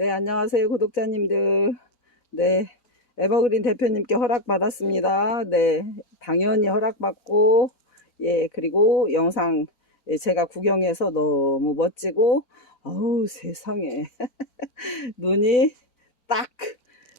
네, 안녕하세요, 구독자님들. 네, 에버그린 대표님께 허락받았습니다. 네, 당연히 허락받고, 예, 그리고 영상 예, 제가 구경해서 너무 멋지고, 어우, 세상에. 눈이 딱,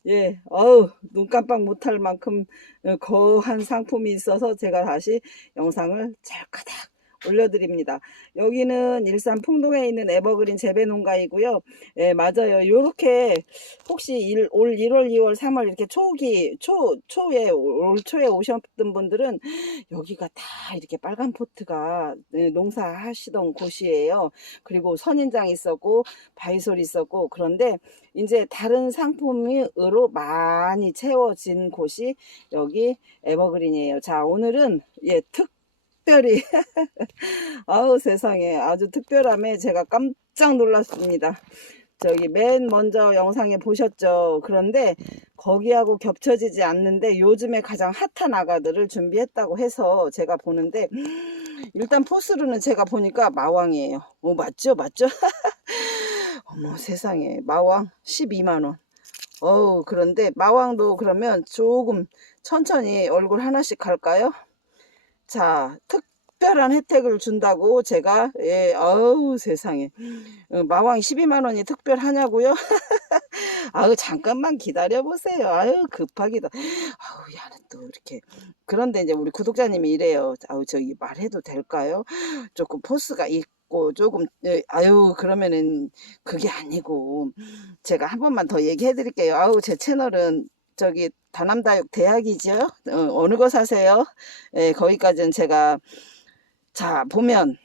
예, 어우, 눈 깜빡 못할 만큼 어, 거한 상품이 있어서 제가 다시 영상을 찰까닥 올려드립니다. 여기는 일산 풍동에 있는 에버그린 재배 농가이고요. 예, 맞아요. 요렇게 혹시 일, 올 1월, 2월, 3월 이렇게 초기, 초, 초에, 올 초에 오셨던 분들은 여기가 다 이렇게 빨간 포트가 예, 농사하시던 곳이에요. 그리고 선인장 있었고, 바이솔 있었고, 그런데 이제 다른 상품으로 많이 채워진 곳이 여기 에버그린이에요. 자, 오늘은 예, 특 특별히 아우 세상에 아주 특별함에 제가 깜짝 놀랐습니다. 저기 맨 먼저 영상에 보셨죠. 그런데 거기하고 겹쳐지지 않는데 요즘에 가장 핫한 아가들을 준비했다고 해서 제가 보는데 일단 포스로는 제가 보니까 마왕이에요. 어 맞죠? 맞죠? 어머 세상에 마왕 12만원. 어우 그런데 마왕도 그러면 조금 천천히 얼굴 하나씩 갈까요? 자, 특별한 혜택을 준다고 제가, 예, 어우, 세상에. 어, 마왕 12만 원이 특별하냐고요? 아유, 잠깐만 기다려 보세요. 아유, 급하기도. 아우, 야는 또 이렇게. 그런데 이제 우리 구독자님이 이래요. 아우, 저기 말해도 될까요? 조금 포스가 있고, 조금, 예, 아유, 그러면은 그게 아니고. 제가 한 번만 더 얘기해 드릴게요. 아우, 제 채널은 저기 다남다육 대학이죠. 어, 느거 사세요? 예, 거기까지는 제가 자 보면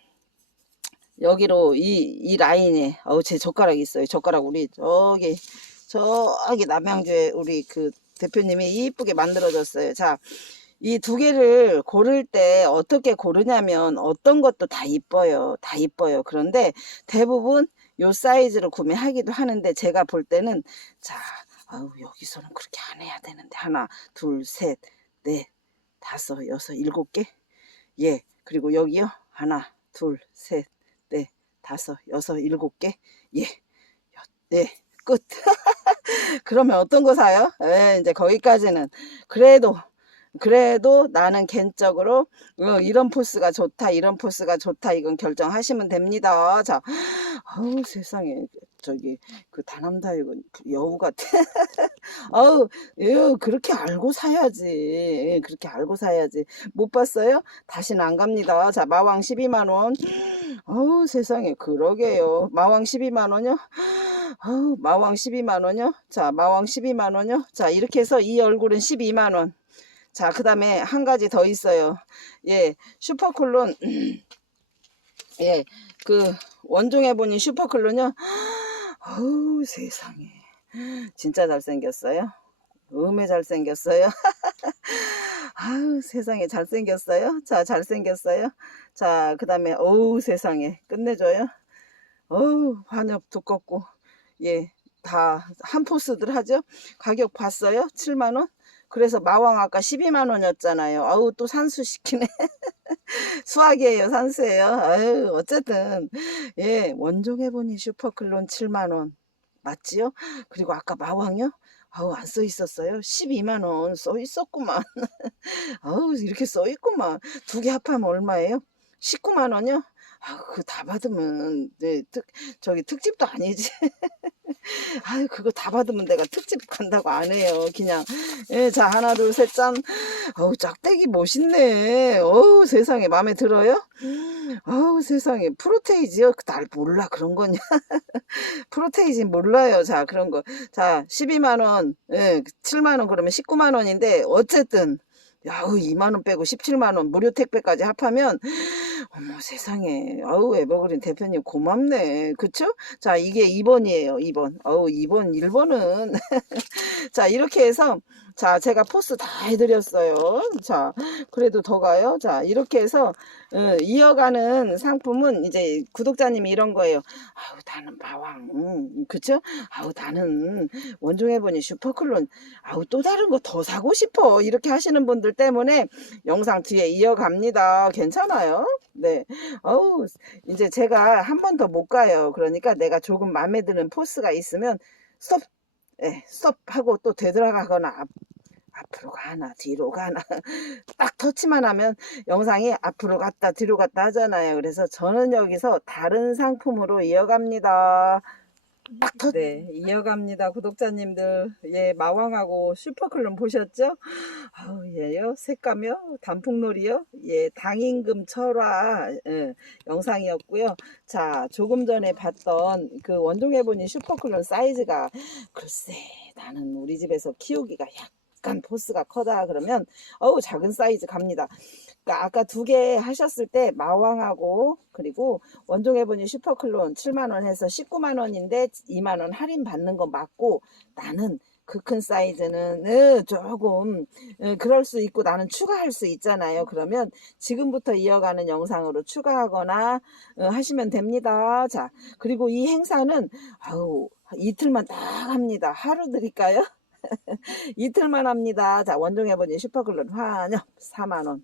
여기로 이, 이 라인에 어우 제 젓가락 있어요. 젓가락 우리 저기 저기 남양주에 우리 그 대표님이 이쁘게 만들어졌어요. 자, 이 두 개를 고를 때 어떻게 고르냐면 어떤 것도 다 이뻐요. 다 이뻐요. 그런데 대부분 요 사이즈로 구매하기도 하는데 제가 볼 때는 자 아우 여기서는 그렇게 안 해야 되는데. 하나 둘셋넷 다섯 여섯 일곱 개예. 그리고 여기요? 하나 둘셋넷 다섯 여섯 일곱 개예 네. 끝. 그러면 어떤 거 사요? 예, 이제 거기까지는. 그래도 그래도 나는 개인적으로 어, 이런 포스가 좋다 이런 포스가 좋다 이건 결정하시면 됩니다. 자 아우 세상에. 저기 그 다남다육은 여우 같아. 아우 유 그렇게 알고 사야지. 예, 그렇게 알고 사야지. 못 봤어요? 다시는 안 갑니다. 자 마왕 12만원. 아우 세상에. 그러게요. 마왕 12만원요? 아우 마왕 12만원요? 자 마왕 12만원요? 자 이렇게 해서 이 얼굴은 12만원 자, 그 다음에 한 가지 더 있어요. 예, 슈퍼클론. 예, 그 원종해 보니 슈퍼클론요. 어우, 세상에. 진짜 잘생겼어요. 음에 잘생겼어요. 아우, 세상에 잘생겼어요. 자, 잘생겼어요. 자, 그 다음에, 어우, 세상에. 끝내줘요. 어우, 환엽 두껍고. 예, 다 한 포스들 하죠. 가격 봤어요? 7만원? 그래서 마왕 아까 12만 원이었잖아요. 아우 또 산수 시키네. 수학이에요, 산수예요. 아유 어쨌든 예 원종해 보니 슈퍼클론 7만 원 맞지요? 그리고 아까 마왕요? 아우 안 써 있었어요. 12만 원 써 있었구만. 아우 이렇게 써 있구만. 두 개 합하면 얼마예요? 19만 원이요? 아, 그거 다 받으면, 네, 특, 저기 특집도 아니지. 아유, 그거 다 받으면 내가 특집 간다고 안 해요. 그냥, 예, 자, 하나, 둘, 셋, 짠. 어우, 짝대기 멋있네. 어우, 세상에, 마음에 들어요? 어우, 세상에. 프로테이지요? 날 몰라, 그런 거냐. 프로테이지 몰라요. 자, 그런 거. 자, 12만원, 예, 7만원 그러면 19만원인데, 어쨌든, 야우 2만원 빼고 17만원 무료 택배까지 합하면 어머 세상에. 아우 에버그린 대표님 고맙네. 그쵸? 자 이게 2번이에요 2번. 어우 2번 1번은. 자 이렇게 해서 자 제가 포스 다 해드렸어요. 자 그래도 더 가요? 자 이렇게 해서 어, 이어가는 상품은 이제 구독자님이 이런 거예요. 아우 나는 마왕 음, 그쵸? 아우 나는 원종해보니 슈퍼클론 아우 또 다른 거 더 사고 싶어. 이렇게 하시는 분들 때문에 영상 뒤에 이어갑니다. 괜찮아요? 네. 어우 이제 제가 한 번 더 못 가요. 그러니까 내가 조금 마음에 드는 포스가 있으면 스톱 예, 스톱 하고 또 되돌아가거나 앞, 앞으로 가나 뒤로 가나 딱 터치만 하면 영상이 앞으로 갔다 뒤로 갔다 하잖아요. 그래서 저는 여기서 다른 상품으로 이어갑니다. 딱 터... 네, 이어갑니다. 구독자님들. 예, 마왕하고 슈퍼클론 보셨죠? 아우, 예요. 색감이요. 단풍놀이요. 예, 당임금 철화 예, 영상이었고요. 자, 조금 전에 봤던 그 원종해보니 슈퍼클론 사이즈가 글쎄, 나는 우리 집에서 키우기가 약 간 포스가 커다 그러면 어우 작은 사이즈 갑니다. 그러니까 아까 두 개 하셨을 때 마왕하고 그리고 원종해보니 슈퍼클론 7만원 해서 19만원인데 2만원 할인 받는 거 맞고 나는 그큰 사이즈는 으, 조금 으, 그럴 수 있고 나는 추가할 수 있잖아요. 그러면 지금부터 이어가는 영상으로 추가하거나 으, 하시면 됩니다. 자 그리고 이 행사는 아우 이틀만 딱 합니다. 하루 드릴까요? 이틀만 합니다. 자, 원종 해보니 슈퍼글론 환영 4만원.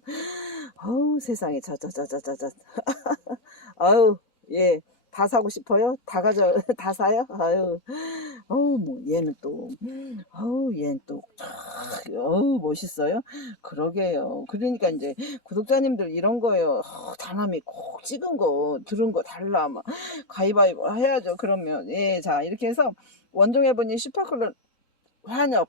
어우, 세상에, 저, 저, 저, 저, 저, 저. 어우, 예. 다 사고 싶어요? 다 가져, 다 사요? 아유, 어우, 뭐, 얘는 또, 어우, 얘는 또, 촤, 어우, 멋있어요? 그러게요. 그러니까 이제, 구독자님들 이런 거예요. 어, 다남이 꼭 찍은 거, 들은 거 달라. 막, 가위바위보 해야죠. 그러면, 예, 자, 이렇게 해서, 원종해보니 슈퍼클론 환엽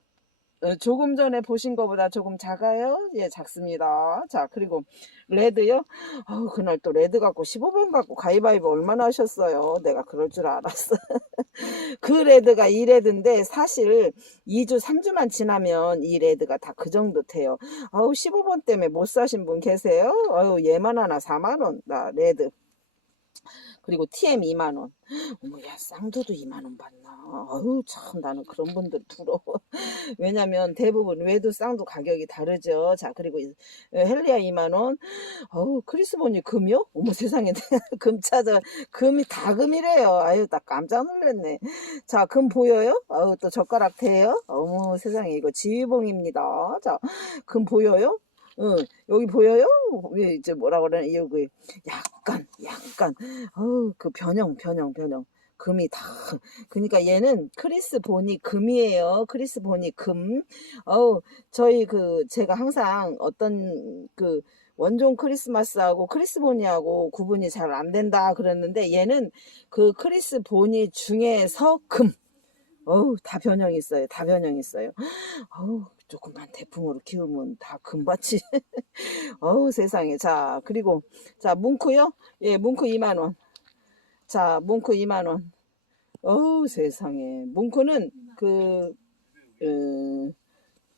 어, 조금 전에 보신 것보다 조금 작아요? 예, 작습니다. 자, 그리고 레드요? 어, 그날 또 레드 갖고 15번 갖고 가위바위보 얼마나 하셨어요? 내가 그럴 줄 알았어. 그 레드가 이 레드인데 사실 2주, 3주만 지나면 이 레드가 다 그 정도 돼요. 아우, 15번 때문에 못 사신 분 계세요? 아유, 얘만 하나 4만원. 나 레드. 그리고 TM 2만원. 어머, 야, 쌍두도 2만원 받나. 아유, 참, 나는 그런 분들 부러워. 왜냐면 대부분 외도 쌍두 가격이 다르죠. 자, 그리고 이- 헬리아 2만원. 어우, 크리스본이 금이요? 어머, 세상에. 금 찾아. 금이 다 금이래요. 아유, 나 깜짝 놀랐네. 자, 금 보여요? 아유, 또 젓가락 대요? 어머, 세상에. 이거 지휘봉입니다. 자, 금 보여요? 응, 여기 보여요? 왜 이제 뭐라 그러나 여기. 약간 약간 어우 그 변형 변형 변형. 금이 다 그러니까 얘는 크리스 본이 금이에요. 크리스 본이 금. 어우 저희 그 제가 항상 어떤 그 원종 크리스마스하고 크리스 보니하고 구분이 잘 안 된다 그랬는데 얘는 그 크리스 보니 중에서 금. 어우 다 변형 있어요. 다 변형 있어요. 어우 조금만 대풍으로 키우면 다 금밭이 어우 세상에. 자 그리고 자 뭉크요? 예 뭉크 2만원. 자 뭉크 2만원. 어우 세상에. 뭉크는 그 어,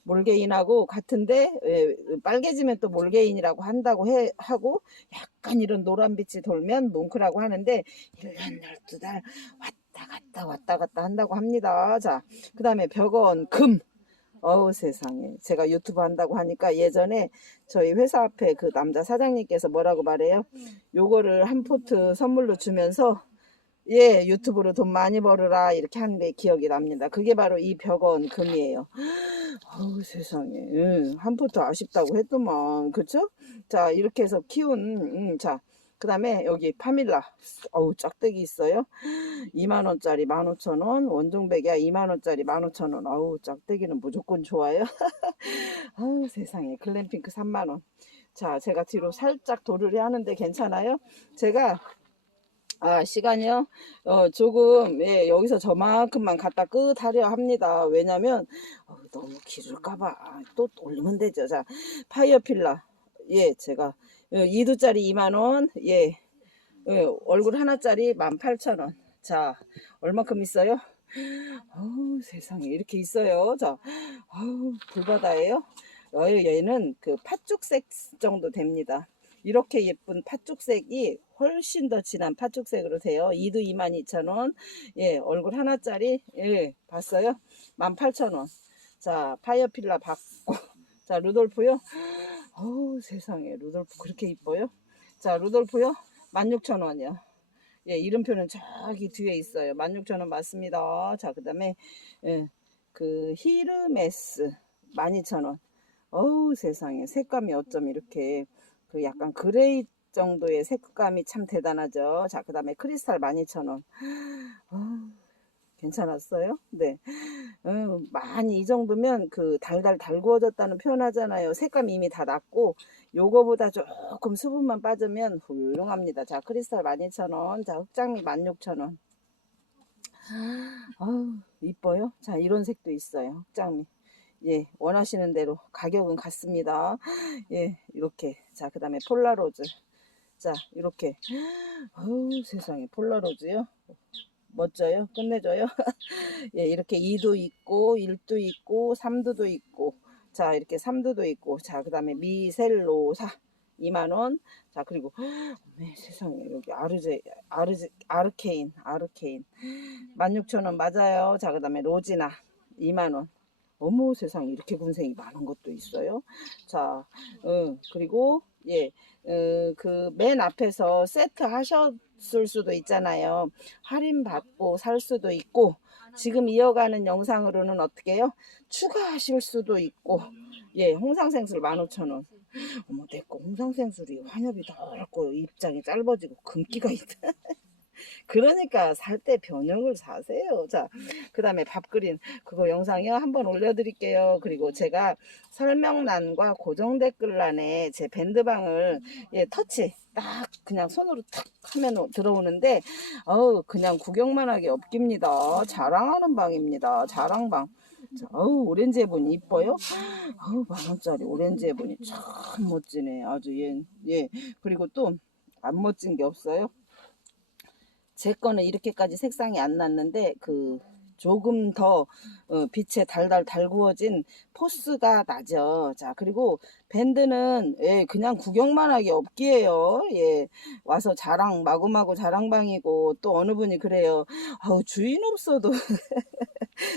몰개인하고 같은데 예, 빨개지면 또 몰개인이라고 한다고 해, 하고 약간 이런 노란빛이 돌면 뭉크라고 하는데 1년 12달 왔다 갔다 왔다 갔다 한다고 합니다. 자그 다음에 벽원 금 어우 세상에. 제가 유튜브 한다고 하니까 예전에 저희 회사 앞에 그 남자 사장님께서 뭐라고 말해요? 요거를 한 포트 선물로 주면서 예 유튜브로 돈 많이 벌으라 이렇게 하는데 기억이 납니다. 그게 바로 이 벽원 금이에요. 어우 세상에. 응, 한 포트 아쉽다고 했더만. 그쵸? 자 이렇게 해서 키운 음, 자 그 다음에 여기 파밀라. 어우 짝대기 있어요? 2만원짜리 15,000원 원종백이야. 2만원짜리 15,000원. 아우 짝대기는 무조건 좋아요. 아우 세상에. 글램핑크 3만원. 자 제가 뒤로 살짝 도르리 하는데 괜찮아요? 제가 아 시간이요? 어 조금 예 여기서 저만큼만 갖다 끝하려 합니다. 왜냐면 어, 너무 길을까봐. 아, 또 올리면 되죠. 자 파이어필라 예 제가 2두짜리 2만원 예 예, 얼굴 하나짜리 18,000원. 자, 얼마큼 있어요? 어우, 세상에, 이렇게 있어요. 자, 어우, 불바다예요. 어, 얘는 그 팥죽색 정도 됩니다. 이렇게 예쁜 팥죽색이 훨씬 더 진한 팥죽색으로 돼요. 2도 22,000원. 예, 얼굴 하나짜리. 예, 봤어요? 18,000원. 자, 파이어필라 받고. 자, 루돌프요? 어우, 세상에, 루돌프 그렇게 이뻐요? 자, 루돌프요? 16,000원이요. 예, 이름표는 저기 뒤에 있어요. 16,000원 맞습니다. 자, 그 다음에, 예, 그, 히르메스 12,000원. 어우, 세상에. 색감이 어쩜 이렇게, 그 약간 그레이 정도의 색감이 참 대단하죠. 자, 그 다음에 크리스탈 12,000원. 어우, 괜찮았어요? 네. 음, 많이 이 정도면 그 달달 달구어졌다는 표현하잖아요. 색감 이미 다 났고 요거보다 조금 수분만 빠지면 훌륭합니다. 자, 크리스탈 12,000원. 자, 흑장미 16,000원. 아우, 이뻐요? 자, 이런 색도 있어요. 흑장미. 예, 원하시는 대로 가격은 같습니다. 예, 이렇게. 자, 그 다음에 폴라로즈. 자, 이렇게. 아우, 세상에. 폴라로즈요? 멋져요? 끝내줘요? 예, 이렇게 2도 있고, 1도 있고, 3도도 있고. 자, 이렇게 3도도 있고. 자, 그 다음에 미셀로사. 2만원. 자, 그리고, 네, 세상에. 여기 아르제, 아르제, 아르케인, 아르케인. 16,000원 맞아요. 자, 그 다음에 로지나. 2만원. 어머 세상에 이렇게 군생이 많은 것도 있어요. 자, 응, 그리고 예, 그맨 앞에서 세트 하셨을 수도 있잖아요. 할인 받고 살 수도 있고 지금 이어가는 영상으로는 어떻게 해요? 추가하실 수도 있고 예, 홍상생술 15,000원. 어머 내거 홍상생술이 환엽이 더럽고 입장이 짧아지고 금기가 있다. 그러니까 살 때 변형을 사세요. 자, 그 다음에 밥그린 그거 영상이요. 한번 올려드릴게요. 그리고 제가 설명란과 고정 댓글란에 제 밴드방을 예, 터치 딱 그냥 손으로 탁 하면 들어오는데 어우 그냥 구경만 하기 없깁니다. 자랑하는 방입니다. 자랑방. 자, 어우 오렌지 해보니 이뻐요? 어우 만원짜리 오렌지 해보니 참 멋지네. 아주 예, 예. 그리고 또 안 멋진 게 없어요. 제 거는 이렇게까지 색상이 안 났는데 그 조금 더 어, 빛에 달달 달구어진 포스가 나죠. 자 그리고 밴드는 예, 그냥 구경만 하기 없기에요. 예, 와서 자랑 마구마구 자랑방이고 또 어느 분이 그래요. 아우 주인 없어도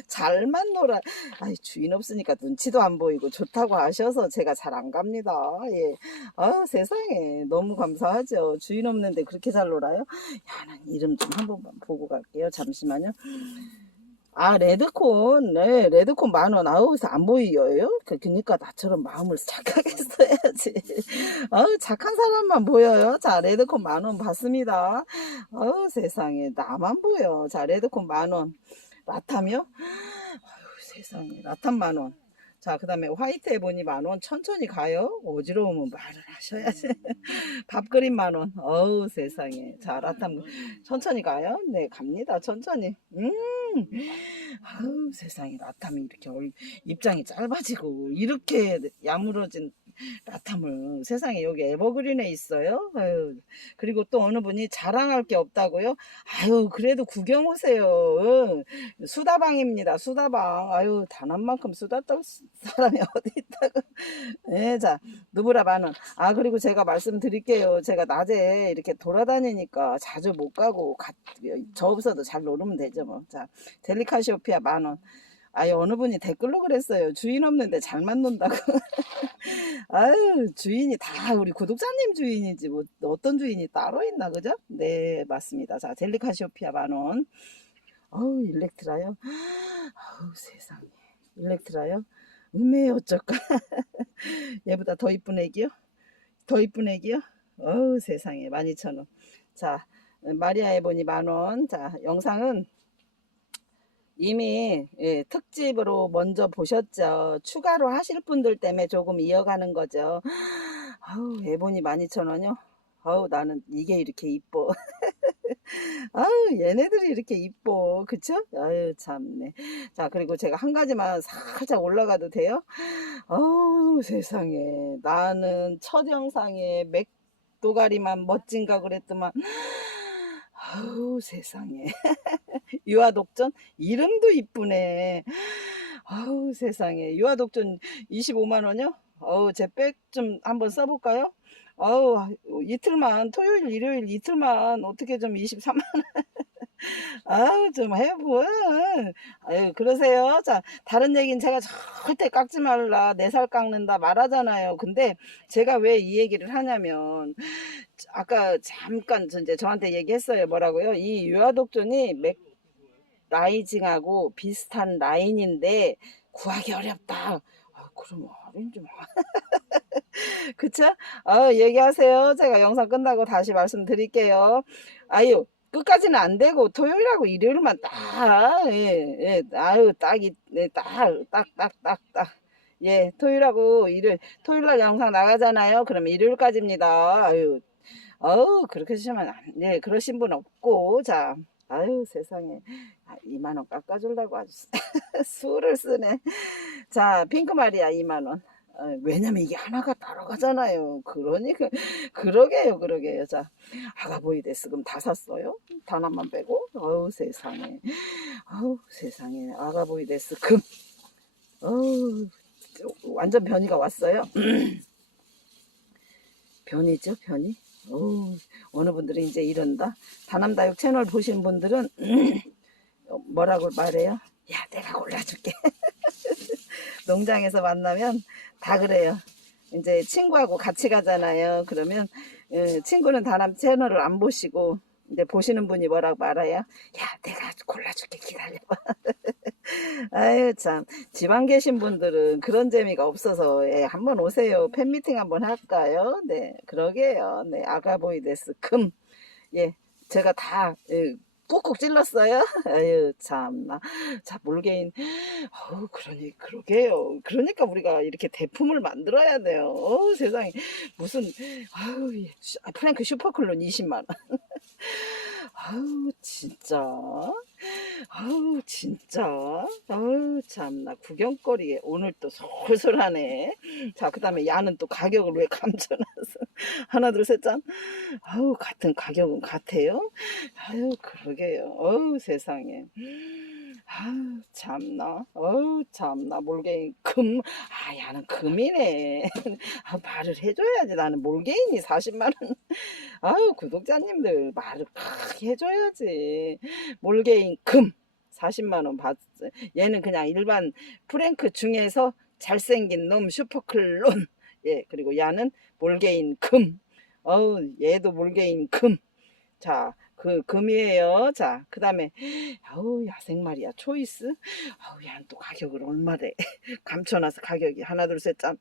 잘만 놀아. 아이 주인 없으니까 눈치도 안 보이고 좋다고 하셔서 제가 잘 안 갑니다. 예, 아우 세상에 너무 감사하죠. 주인 없는데 그렇게 잘 놀아요? 야는 이름 좀 한 번만 보고 갈게요. 잠시만요. 아, 레드콘, 네, 레드콘 만 원. 아우, 안 보여요? 그, 그니까 나처럼 마음을 착하게 써야지. 아우, 착한 사람만 보여요. 자, 레드콘 만원 받습니다. 아우, 세상에, 나만 보여. 자, 레드콘 만 원. 라탐이요? 아유, 세상에, 라탐 만 원. 자, 그 다음에 화이트 에보니 만 원. 천천히 가요. 어지러우면 말을 하셔야지. 밥그림 만 원. 어우, 세상에. 자, 라탐. 천천히 가요? 네, 갑니다. 천천히. 음. 아우, 세상에. 라탐이 이렇게 얼- 입장이 짧아지고, 이렇게 야무러진 라탐을 세상에 여기 에버그린에 있어요. 아유, 그리고 또 어느 분이 자랑할 게 없다고요? 아유, 그래도 구경 오세요. 응. 수다방입니다. 수다방. 아유, 단한 만큼 수다 떨 사람이 어디 있다고. 네, 자, 누브라 만 원. 아, 그리고 제가 말씀드릴게요. 제가 낮에 이렇게 돌아다니니까 자주 못 가고, 가, 저 없어도 잘 놀으면 되죠, 뭐. 자, 델리카시오피아 만 원. 아유, 어느 분이 댓글로 그랬어요. 주인 없는데 잘만 논다고. 아유, 주인이 다 우리 구독자님 주인이지, 뭐, 어떤 주인이 따로 있나, 그죠? 네, 맞습니다. 자, 델리카시오피아 만 원. 어우, 일렉트라요? 아우, 세상에. 일렉트라요? 음에 어쩔까? 얘보다 더 이쁜 애기요? 더 이쁜 애기요? 어우, 세상에. 12,000원. 자, 마리아 에보니 만 원. 자, 영상은 이미 예, 특집으로 먼저 보셨죠. 추가로 하실 분들 때문에 조금 이어가는 거죠. 아우, 에보니 12,000원이요? 아우, 나는 이게 이렇게 이뻐. 아유, 얘네들이 이렇게 이뻐. 그쵸? 아유, 참네. 자, 그리고 제가 한 가지만 살짝 올라가도 돼요? 아우, 세상에. 나는 첫 영상에 맥 도가리만 멋진가 그랬더만. 아우, 세상에. 유아독전? 이름도 이쁘네. 아우, 세상에. 유아독전 25만원이요? 어우, 제 백 좀 한번 써볼까요? 아우, 이틀만, 토요일, 일요일 이틀만 어떻게 좀 23만 아우, 좀 해보. 아유, 그러세요. 자, 다른 얘기는 제가 절대 깎지 말라. 내 살 깎는다 말하잖아요. 근데 제가 왜 이 얘기를 하냐면, 아까 잠깐 저 이제 저한테 얘기했어요. 뭐라고요? 이 유아독존이 맥 라이징하고 비슷한 라인인데 구하기 어렵다. 아, 그럼 할인 좀. 그쵸? 아, 얘기하세요. 제가 영상 끝나고 다시 말씀드릴게요. 아유, 끝까지는 안 되고 토요일하고 일요일만 딱, 예, 예, 아유, 딱이, 네, 딱, 딱, 딱, 딱, 딱. 예, 토요일하고 일요일, 토요일 날 영상 나가잖아요. 그러면 일요일까지입니다. 아유, 어우, 그렇게 하시면, 안, 예, 그러신 분 없고, 자, 아유, 세상에. 아, 2만원 깎아주려고 아주 수를 쓰네. 자, 핑크 마리아 2만원. 어, 왜냐면 이게 하나가 따라가잖아요. 그러니까, 그러게요, 그러게요. 자, 아가보이 데스 그럼 다 샀어요? 단 하나만 빼고? 어우, 세상에. 어우, 세상에. 아가보이 데스 금. 어우, 완전 변이가 왔어요. 변이죠, 변이. 어우, 어느 분들은 이제 이런다. 다남다육 채널 보신 분들은 어, 뭐라고 말해요? 야, 내가 골라줄게. 농장에서 만나면 다 그래요. 이제 친구하고 같이 가잖아요. 그러면 예, 친구는 다남 채널을 안 보시고 이제 보시는 분이 뭐라고 말해요? 야, 내가 골라줄게 기다려봐. 아유 참 지방 계신 분들은 그런 재미가 없어서 예, 한번 오세요. 팬 미팅 한번 할까요? 네, 그러게요. 네, 아가보이 데스 금. 예, 제가 다 예, 꾹꾹 찔렀어요. 아유 참나. 자 몰개인. 어우 그러니 그러게요. 그러니까 우리가 이렇게 대품을 만들어야 돼요. 어우 세상에 무슨 아우 예. 슈- 아, 프랭크 슈퍼클론 20만 원. 아우 진짜. 아우 진짜. 아우 참나 구경거리에 오늘 또 솔솔하네. 자 그 다음에 야는 또 가격을 왜 감춰놨어? 하나 둘 셋 짠. 아우 같은 가격은 같아요. 아유 그러게요. 어우 세상에. 아우 참나. 어우 참나. 몰개인 금. 아 야는 금이네. 아, 말을 해줘야지. 나는 몰개인이 40만 원. 아유 구독자님들 말을 크게 해줘야지. 몰개인 금. 40만 원 받. 얘는 그냥 일반 프랭크 중에서 잘생긴 놈 슈퍼클론. 예 그리고 야는 몰개인 금. 어우 얘도 몰개인 금. 자, 그 금이에요. 자, 그 다음에 아우 야생 말이야 초이스. 아우 야는 또 가격을 얼마래? 감춰놔서 가격이 하나 둘 셋 짠.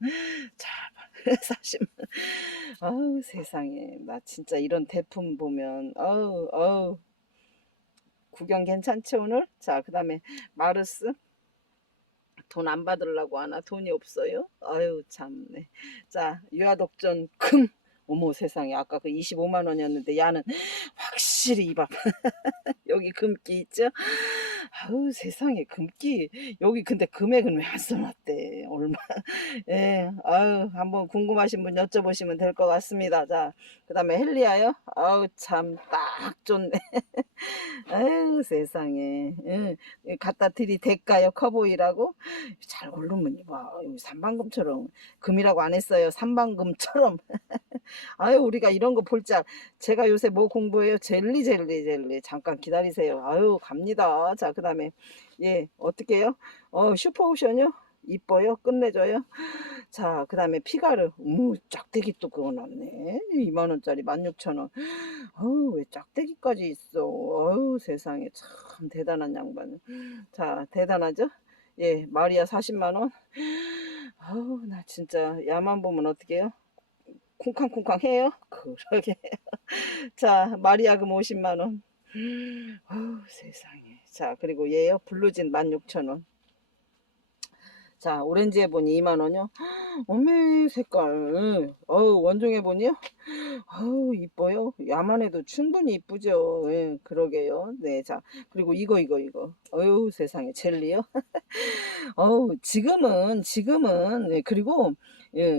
자, 40만. 아우 세상에 나 진짜 이런 대품 보면 아우 아우 구경 괜찮지 오늘? 자, 그 다음에 마르스. 돈 안 받으려고 하나 돈이 없어요. 아유 참네. 자 유아독전 금. 어머 세상에. 아까 그 25만 원이었는데 야는 확실히 이밥. 여기 금기 있죠? 아우 세상에. 금기. 여기 근데 금액은 왜 안 써놨대? 얼마? 예. 아유 한번 궁금하신 분 여쭤보시면 될 것 같습니다. 자 그 다음에 헬리아요. 아우 참 딱 좋네. 아유 세상에. 예, 갖다 드리 대가요 커보이라고? 잘 고르면 봐. 여기 삼방금처럼. 금이라고 안 했어요. 삼방금처럼 아유 우리가 이런 거 볼 줄 제가 요새 뭐 공부해요? 젤리 젤리 젤리. 잠깐 기다리세요. 아유 갑니다. 자 그 다음에. 예 어떻게 해요? 어 슈퍼오션이요? 이뻐요? 끝내줘요? 자 그 다음에 피가르. 우 짝대기 또 그거 났네. 2만원짜리 16,000원. 어우 왜 짝대기까지 있어? 어우 세상에. 참 대단한 양반. 자 대단하죠? 예 마리아 40만원. 아우 나 진짜 야만 보면 어떻게 해요 쿵쾅쿵쾅 해요? 그러게. 자, 마리아금 50만원. 어우, 세상에. 자, 그리고 얘요. 블루진 16,000원. 자, 오렌지에 보니 2만원이요. 어메, 색깔. 어우, 원종에 보니요. 어우, 이뻐요. 야만해도 충분히 이쁘죠. 예, 그러게요. 네, 자. 그리고 이거, 이거, 이거. 어유 세상에. 젤리요. 어우, 지금은, 지금은, 예, 그리고, 예,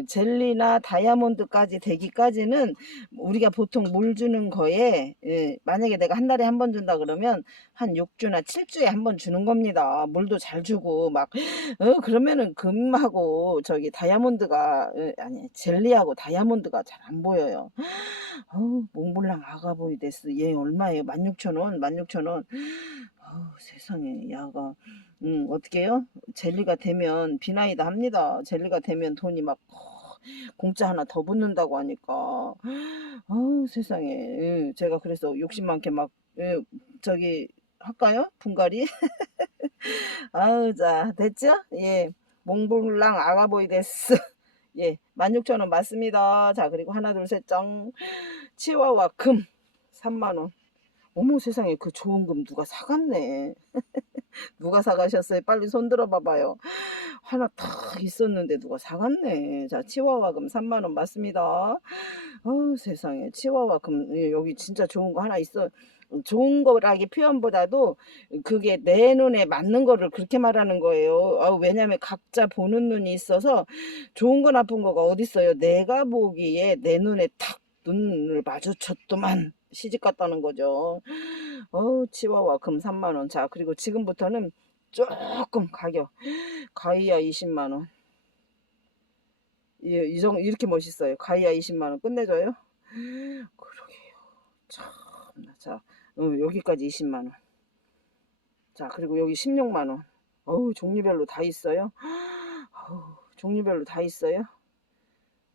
젤리나 다이아몬드까지 되기까지는 우리가 보통 물 주는 거에 예, 만약에 내가 한 달에 한 번 준다 그러면 한 6주나 7주에 한 번 주는 겁니다. 물도 잘 주고 막 어, 그러면은 금하고 저기 다이아몬드가 예, 아니 젤리하고 다이아몬드가 잘 안 보여요. 어우 몽블랑 아가보이 데스 얘 얼마예요? 16,000원 16,000원 세상에 야가 음, 어떻게 해요? 젤리가 되면 비나이다 합니다. 젤리가 되면 돈이 막 어, 공짜 하나 더 붙는다고 하니까 아우 세상에 예, 제가 그래서 욕심 많게 막 예, 저기 할까요? 분갈이? 아우 자 됐죠? 예 몽블랑 아가보이 데스 예 16,000원 맞습니다. 자 그리고 하나 둘 셋 정 치와와 금 3만원 어머 세상에 그 좋은 금 누가 사갔네. 누가 사가셨어요? 빨리 손 들어봐봐요. 하나 탁 있었는데 누가 사갔네. 자, 치와와 금 3만원 맞습니다. 어우, 세상에. 치와와 금, 예, 여기 진짜 좋은 거 하나 있어. 좋은 거라기 표현보다도 그게 내 눈에 맞는 거를 그렇게 말하는 거예요. 아, 왜냐면 각자 보는 눈이 있어서 좋은 거 나쁜 거가 어딨어요. 내가 보기에 내 눈에 탁 눈을 마주쳤더만 시집 갔다는 거죠. 어우, 치와와 금 3만원. 자, 그리고 지금부터는 조금 가격. 가이아 20만원. 이, 이 정, 이렇게 멋있어요. 가이아 20만원 끝내줘요? 그러게요. 참나. 자, 어, 여기까지 20만원. 자, 그리고 여기 16만원. 어우, 종류별로 다 있어요. 어우, 종류별로 다 있어요.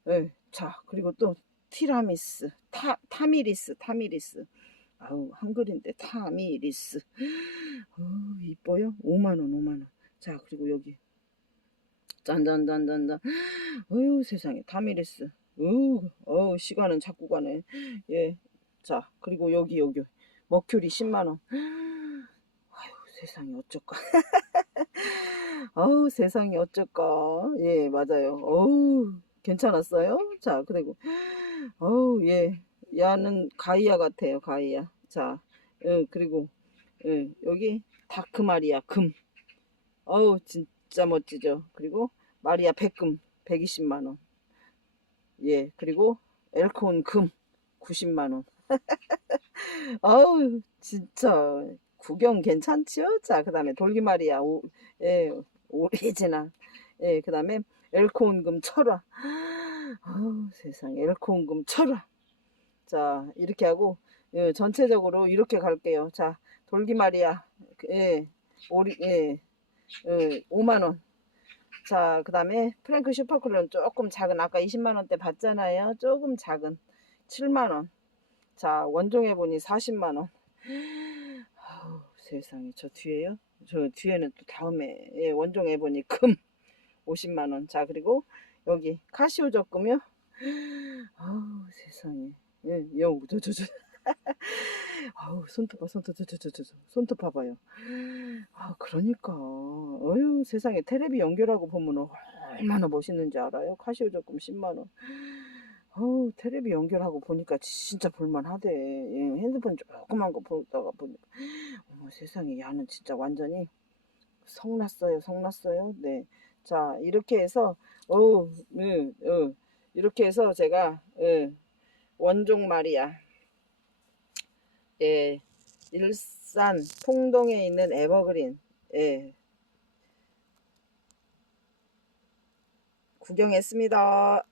네, 자, 그리고 또 티라미스, 타, 타미리스, 타미리스. 아우, 한글인데 타미리스. 어우, 이뻐요? 5만원, 5만원. 자, 그리고 여기. 짠짠짠짠짠. 어휴, 세상에. 타미리스. 어우, 어우, 시간은 자꾸 가네. 예. 자, 그리고 여기, 여기. 머큐리 10만원. 아유, 세상에 어쩔까. 아우, 세상에 어쩔까. 예, 맞아요. 어우, 괜찮았어요? 자, 그리고, 어우, 예. 야는 가이아 같아요, 가이아. 자, 예, 그리고, 예, 여기 다크 마리아 금. 어우, 진짜 멋지죠. 그리고 마리아 백금 120만원. 예, 그리고 엘콘 금 90만원. 아우, 진짜 구경 괜찮지요? 자, 그 다음에 돌기마리아, 오, 예, 오리지널. 예, 그 다음에 엘콘금 철화. 세상에, 엘콘금 철화. 자, 이렇게 하고, 예, 전체적으로 이렇게 갈게요. 자, 돌기마리아, 예, 오리, 예, 예 5만 원. 자, 그 다음에 프랭크 슈퍼클론 조금 작은, 아까 20만원대 봤잖아요. 조금 작은, 7만원. 자, 원종해 보니 40만원. 아우, 세상에, 저 뒤에요? 저 뒤에는 또 다음에, 예, 원종 에보니 금 50만원. 자, 그리고 여기 카시오 적금요? 아우, 세상에. 예, 여, 저, 저, 저. 아우, 손톱 봐, 손톱, 저, 저, 저, 저, 저. 손톱 봐봐요. 아, 그러니까. 어휴, 세상에 테레비 연결하고 보면 얼마나 멋있는지 알아요? 카시오 적금 10만원. 어우, 테레비 연결하고 보니까 진짜 볼만하대. 예, 핸드폰 조그만 거 보다가 보니까. 어머, 세상에, 야는 진짜 완전히 성났어요, 성났어요. 네. 자, 이렇게 해서, 어우, 예, 어, 이렇게 해서 제가, 예, 원종 마리아, 예, 일산 통동에 있는 에버그린, 예, 구경했습니다.